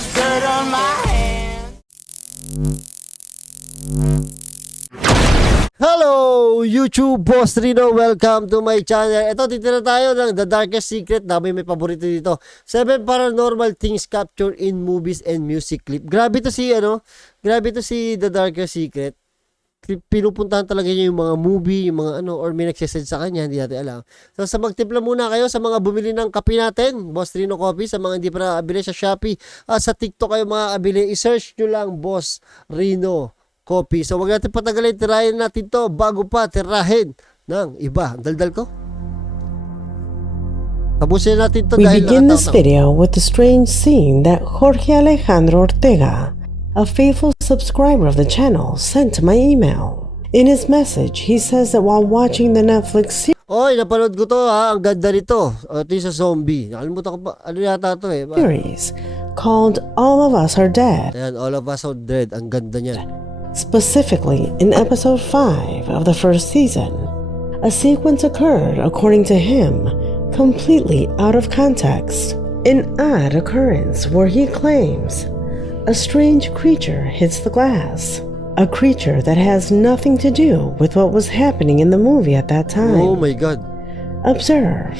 there's dirt on my hands. Hello, YouTube Boss Rino. Welcome to my channel. Ito, titira tayo ng The Darkest Secret. Dami may paborito dito. 7 paranormal things captured in movies and music clip. Grabe to si The Darkest Secret. Pinupuntahan talaga niya yung mga movie, yung mga or may nagsasend sa kanya, hindi natin alam. So, magtimpla muna kayo sa mga bumili ng kape natin, Boss Rino Coffee, sa mga hindi pa nakabili sa Shopee, sa TikTok kayo mga kabili, i-search nyo lang Boss Rino Coffee. So, wag natin patagalin, tirahin natin to bago pa tirahin ng iba. Ang daldal ko. Tapusin natin to. We begin this video with the strange scene that Jorge Alejandro Ortega, a faithful subscriber of the channel, sent to my email. In his message, he says that while watching the Netflix Oy, napanood ko to ha. Ang ganda nito. Ito yung sa zombie. Nakalimutan ko pa. Ano yata to eh. series called All of Us Are Dead. Ayan, All of Us Are Dead. Ang ganda niya. Specifically, in episode 5 of the first season, a sequence occurred, according to him, completely out of context. An odd occurrence where he claims a strange creature hits the glass. A creature that has nothing to do with what was happening in the movie at that time. Oh my God. Observe.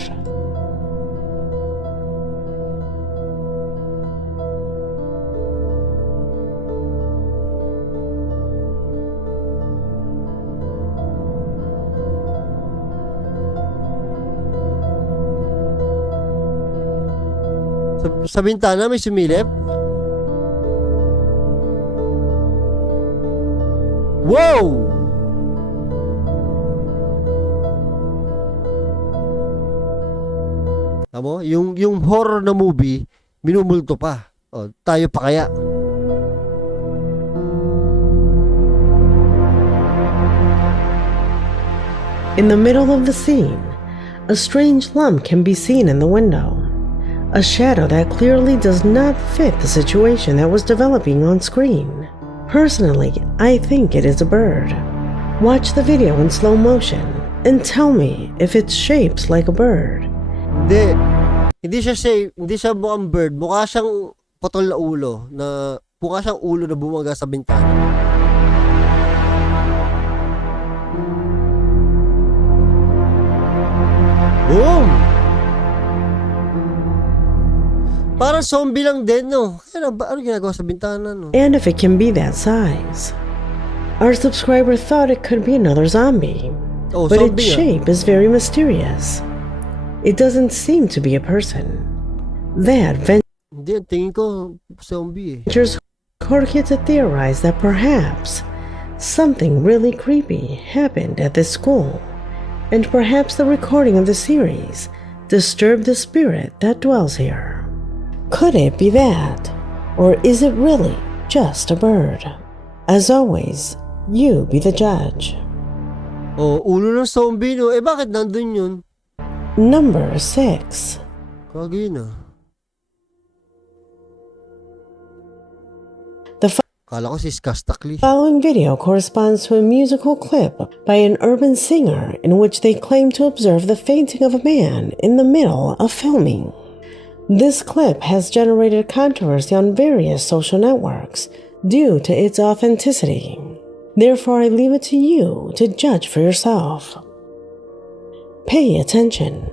Sa bintana may sumilip. Wow! Tamo, yung horror na movie, minumulto pa. O, tayo pa kaya. In the middle of the scene, a strange lump can be seen in the window. A shadow that clearly does not fit the situation that was developing on screen. Personally, I think it is a bird. Watch the video in slow motion and tell me if it's shaped like a bird. Hindi siya mukhang bird. Mukha siyang putol na ulo mukha siyang ulo na bumaga sa bintana. Boom! Parang zombie lang din, no? Ano ginagawa sa bintana, no? And if it can be that size. Our subscriber thought it could be another zombie. Oh, but zombie its shape is very mysterious. It doesn't seem to be a person. That Hindi, tingin ko zombie eh. ventures Jorge to theorize that perhaps something really creepy happened at this school. And perhaps the recording of the series disturbed the spirit that dwells here. Could it be that? Or is it really just a bird? As always, you be the judge. Oh, ulo ng zombie, no? Eh, bakit nandun yun? Number 6. Kagi na. The Kala ko si Skastakli. following video corresponds to a musical clip by an urban singer in which they claim to observe the fainting of a man in the middle of filming. This clip has generated controversy on various social networks due to its authenticity. Therefore, I leave it to you to judge for yourself. Pay attention.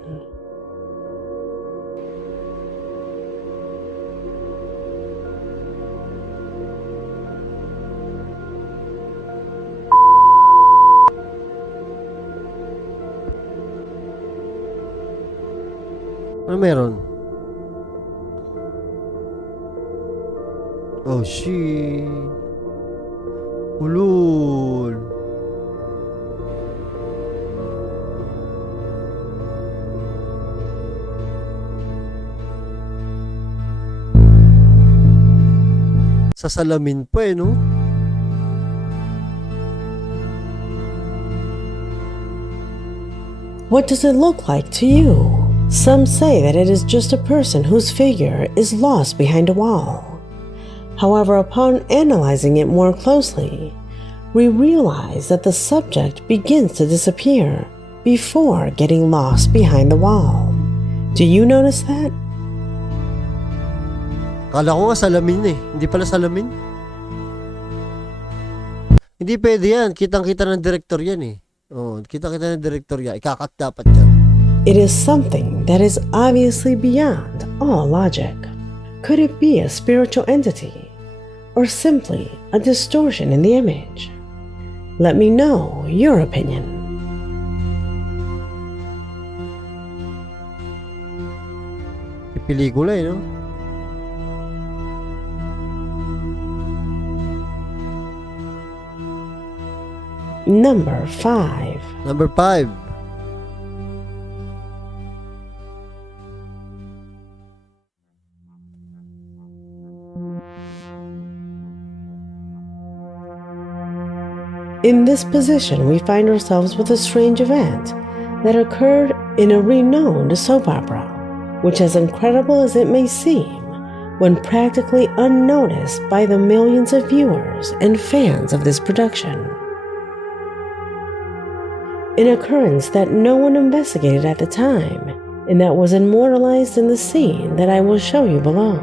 Ano meron? Oh, shit. Ulul. Sa salamin pa eh, no? What does it look like to you? Some say that it is just a person whose figure is lost behind a wall. However, upon analyzing it more closely, we realize that the subject begins to disappear before getting lost behind the wall. Do you notice that? Kala ko nga salamin eh. Hindi pala salamin. Hindi pwede yan. Kitang-kita ng direktor yan eh. Oh, kita-kita ng direktor yan. Ikakat dapat yan. It is something that is obviously beyond all logic. Could it be a spiritual entity? Or simply a distortion in the image? Let me know your opinion. Pelikula eh, no? Number 5. Number 5. In this position, we find ourselves with a strange event that occurred in a renowned soap opera, which, as incredible as it may seem, went practically unnoticed by the millions of viewers and fans of this production. An occurrence that no one investigated at the time, and that was immortalized in the scene that I will show you below.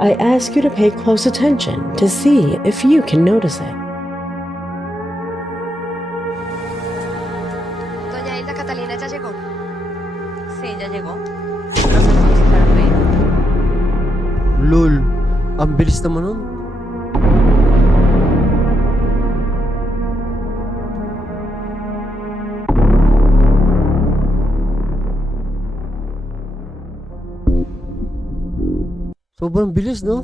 I ask you to pay close attention to see if you can notice it. Doña Hilda Catalina ya llegó. Sí, ya llegó. Nos vamos a estar bien. Lol. Ang bilis naman nun. Sobrang bilis, no?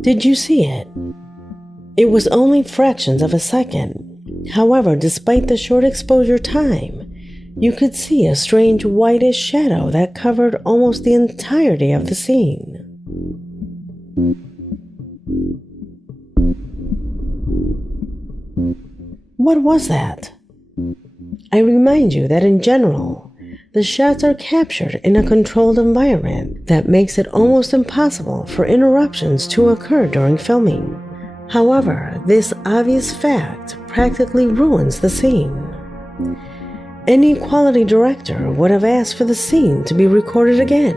Did you see it? It was only fractions of a second. However, despite the short exposure time, you could see a strange whitish shadow that covered almost the entirety of the scene. What was that? I remind you that in general, the shots are captured in a controlled environment that makes it almost impossible for interruptions to occur during filming. However, this obvious fact practically ruins the scene. Any quality director would have asked for the scene to be recorded again,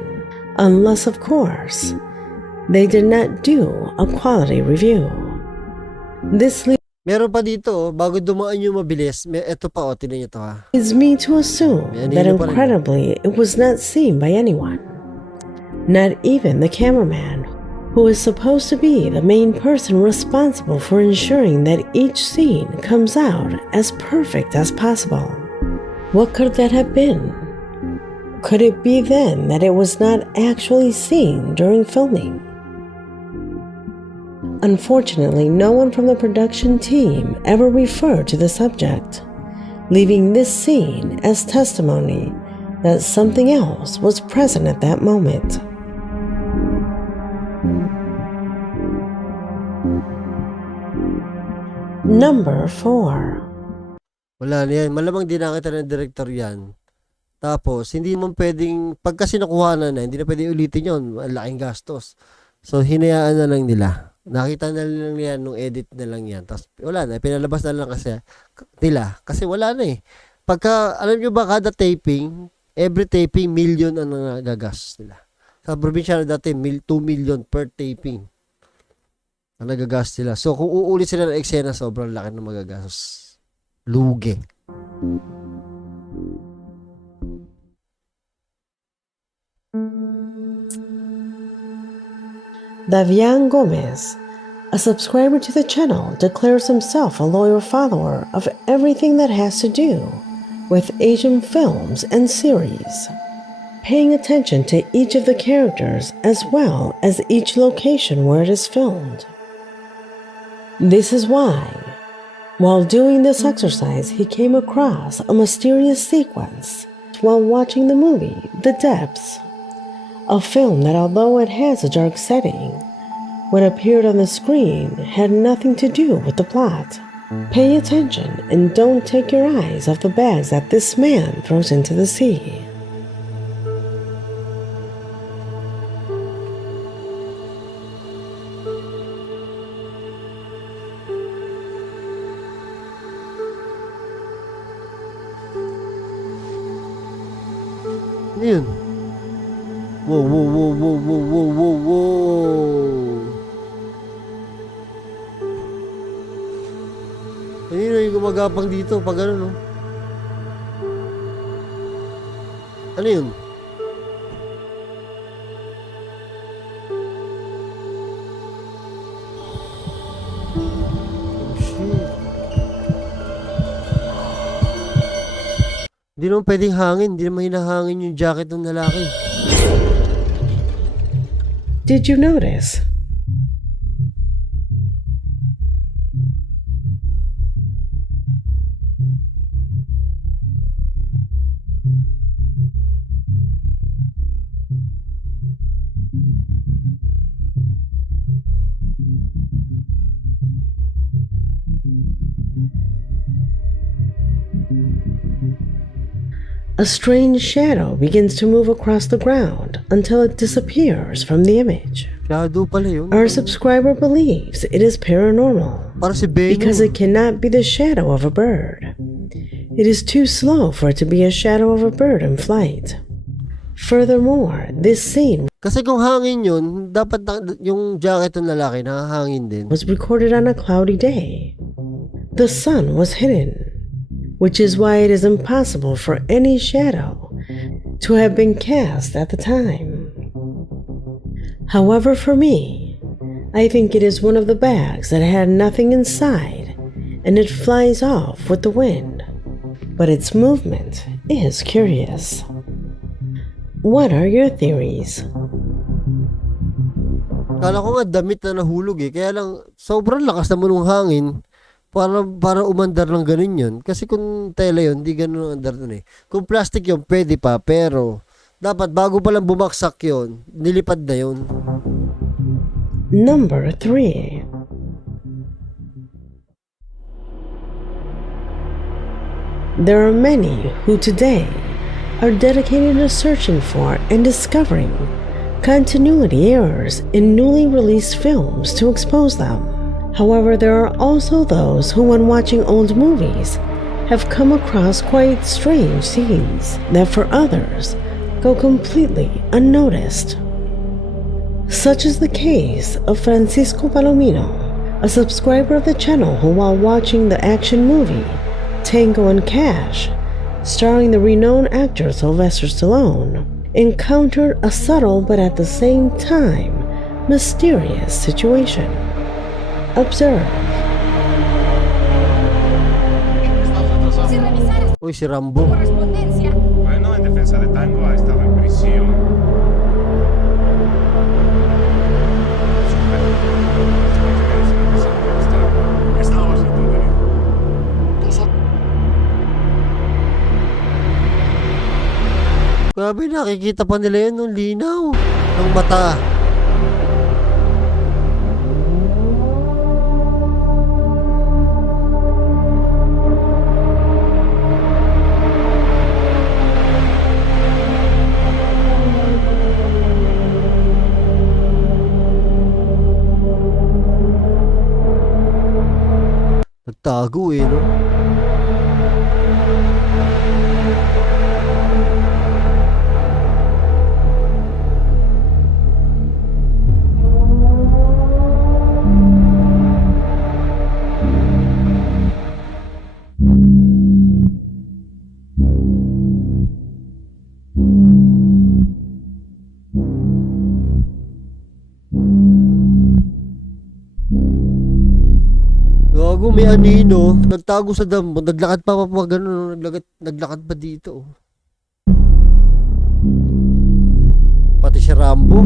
unless, of course, they did not do a quality review. This Meron pa dito, oh, bago dumaan yung mabilis, eto pa, oh, tinan nyo to ha. leads me to assume that incredibly it was not seen by anyone. Not even the cameraman, who is supposed to be the main person responsible for ensuring that each scene comes out as perfect as possible. What could that have been? Could it be then that it was not actually seen during filming? Unfortunately, no one from the production team ever referred to the subject, leaving this scene as testimony that something else was present at that moment. Number 4. Wala na yan. Malamang di nakita ng director yan. Tapos, hindi mo pwedeng, pagka sinukuha na, hindi na pwedeng ulitin yun. Ang laking gastos. So, hinayaan na lang nila. Nakita na lang yan nung edit na lang yan. Tapos, wala na. Pinalabas na lang kasi nila. Kasi wala na eh. Pagka, alam nyo ba, kada taping, every taping, million ang nagagastos nila. Sa probinsya na dati, 2 million per taping ang nagagastos nila. So, kung uulit sila ng eksena, sobrang laki ng magagastos. Lugi. Davian Gomez, a subscriber to the channel, declares himself a loyal follower of everything that has to do with Asian films and series, paying attention to each of the characters as well as each location where it is filmed. This is why, while doing this exercise, he came across a mysterious sequence while watching the movie The Depths, a film that, although it has a dark setting, what appeared on the screen had nothing to do with the plot. Pay attention and don't take your eyes off the bags that this man throws into the sea. Ano yun? Wow, wow, wow, wow, wow, wow, wow, wow. Kanino yung gumagapang dito pag ano, no? Ano yun? Oh, shit. Hindi naman pwedeng hangin. Hindi naman hinahangin yung jacket ng lalaki. Did you notice? A strange shadow begins to move across the ground until it disappears from the image. Shadow pala yun. Our subscriber believes it is paranormal Para si Venom. because it cannot be the shadow of a bird. It is too slow for it to be a shadow of a bird in flight. Furthermore, this scene Kasi kung hangin yun, dapat yung jacket ng lalaki nakahangin din. was recorded on a cloudy day. The sun was hidden, which is why it is impossible for any shadow to have been cast at the time. However, for me, I think it is one of the bags that had nothing inside and it flies off with the wind. But its movement is curious. What are your theories? Kala ko nga damit na nahulog eh. Kaya lang, sobrang lakas naman ng hangin para umandar ng ganun yun. Kasi kung tela yun, di ganun ang andar dun eh. Kung plastic yun, pwede pa. Pero, dapat bago pa lang bumaksak yun, nilipad na yun. Number 3. There are many who today are dedicated to searching for and discovering continuity errors in newly released films to expose them. However, there are also those who, when watching old movies, have come across quite strange scenes that for others go completely unnoticed. Such is the case of Francisco Palomino, a subscriber of the channel who, while watching the action movie Tango and Cash, starring the renowned actor Sylvester Stallone, encountered a subtle but at the same time mysterious situation. Observe. Uy, si Rambo. Bueno, en defensa de Tango ha estado en prisión. Estaba bajo contenido. Grabe, nakikita pa nila yun nung linaw. Ng mata. Nagtago eh, no? Gago, may anino, nagtago sa damo, naglakad pa gano'n, naglakad pa dito. Pati si Rambo.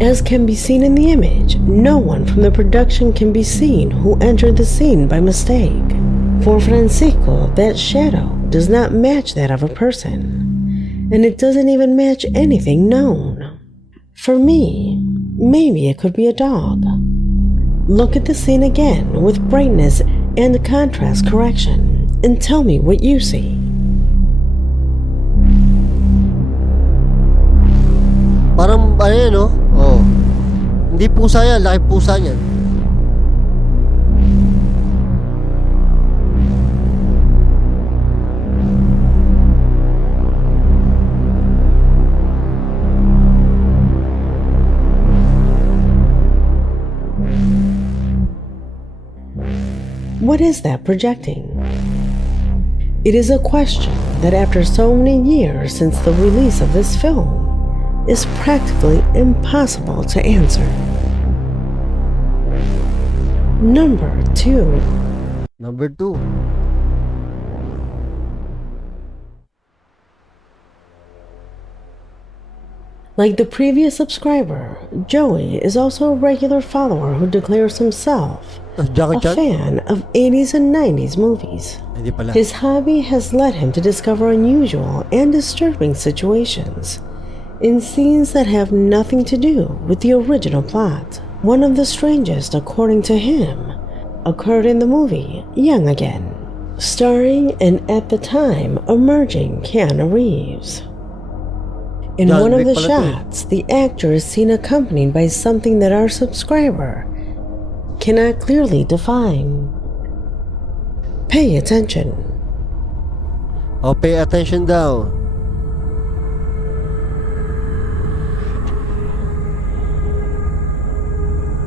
As can be seen in the image, no one from the production can be seen who entered the scene by mistake. For Francisco, that shadow does not match that of a person, and it doesn't even match anything known. For me, maybe it could be a dog. Look at the scene again with brightness and contrast correction, and tell me what you see. Parang, ano yan, no? Oh. Hindi pusa yan, laki pusa niyan. What is that projecting? It is a question that after so many years since the release of this film is practically impossible to answer. Number 2. Number 2. Like the previous subscriber, Joey is also a regular follower who declares himself Jackie a Chan? fan of 80s and 90s movies. Hindi pala. His hobby has led him to discover unusual and disturbing situations in scenes that have nothing to do with the original plot. One of the strangest, according to him, occurred in the movie Young Again, starring and at the time emerging Keanu Reeves. In John one of Wick the pala to eh. shots, the actor is seen accompanied by something that our subscriber cannot clearly define. Pay attention. Oh, pay attention daw.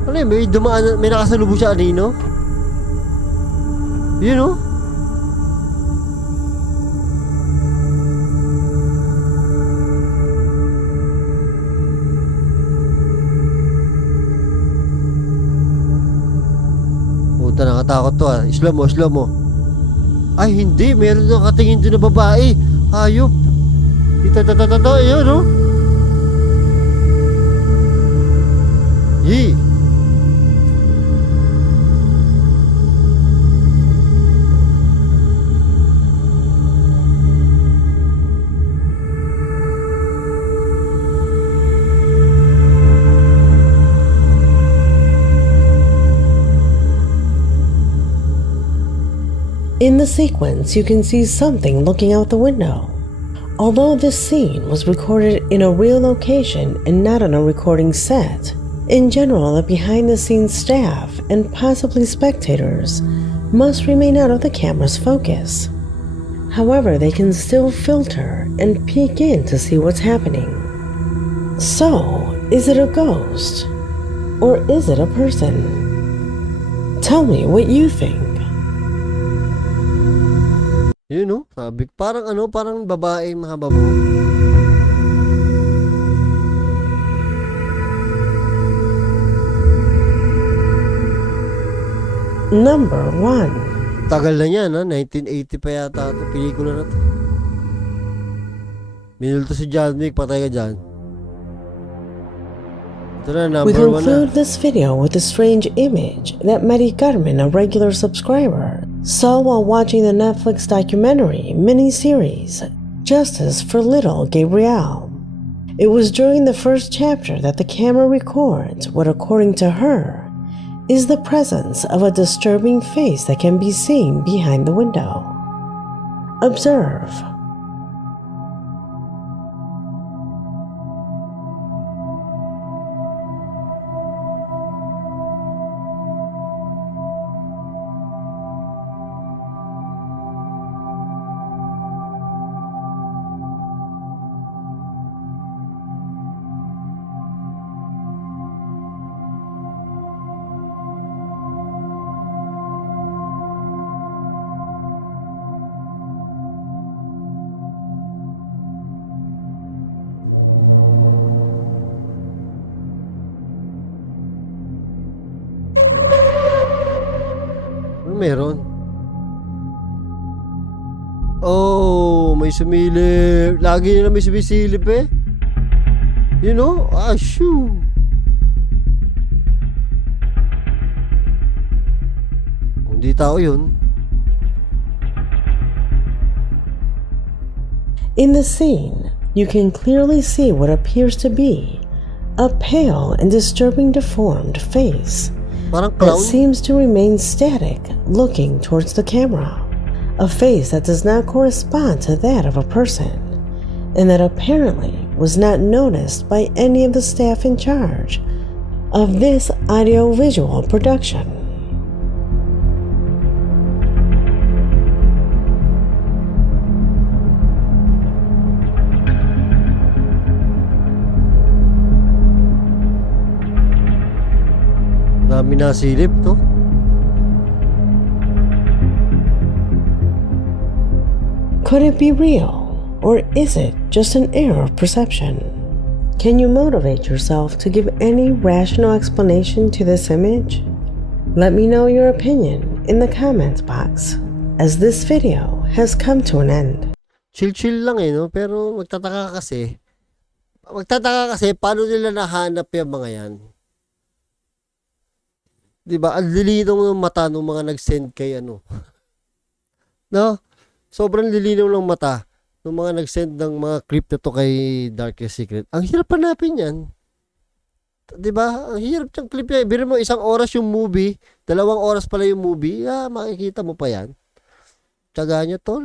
Ano yun? May dumaan, may nakasalubong siya anino? Yun oh. Puta, nakatakot to ah. Slow mo, slow mo. Ay, hindi. Meron doon katingin doon na babae. Hayop. Ito. Ayun, no? Yee. In the sequence, you can see something looking out the window. Although this scene was recorded in a real location and not on a recording set, in general, the behind-the-scenes staff and possibly spectators must remain out of the camera's focus. However, they can still filter and peek in to see what's happening. So, is it a ghost? Or is it a person? Tell me what you think. Yun, no? Sabi, parang ano, parang babae mahababo. Number 1. Tagal na yan, ha? 1980 pa yata ito. Pelikula na to. Minulto si John Wick. Patay ka dyan. Ito na, We number 1 na. conclude this video with a strange image that Mary Carmen, a regular subscriber, saw while watching the Netflix documentary miniseries Justice for Little Gabrielle. It was during the first chapter that the camera records what, according to her, is the presence of a disturbing face that can be seen behind the window. Observe. Ano meron? Oh, may sumilip. Lagi na may sumisilip eh. You know? Ah, shoo. Hindi tao yun. In the scene, you can clearly see what appears to be a pale and disturbing deformed face Parang that clown. seems to remain static, looking towards the camera. A face that does not correspond to that of a person, and that apparently was not noticed by any of the staff in charge of this audiovisual production. Dami nasilip to. Could it be real, or is it just an error of perception? Can you motivate yourself to give any rational explanation to this image? Let me know your opinion in the comments box, as this video has come to an end. Chill-chill lang no? Pero magtataka kasi paano nila nahanap yung mga yan. Diba? Ang lilinaw ng mata ng mga nag-send kay no? Sobrang lilinaw ng mata ng mga nag-send ng mga clip na to kay Darkest Secret. Ang hirap hanapin yan. Diba? Ang hirap yung clip yan. Biro mo, 1 oras yung movie, 2 oras pala yung movie, makikita mo pa yan. Tsaga nyo, tol.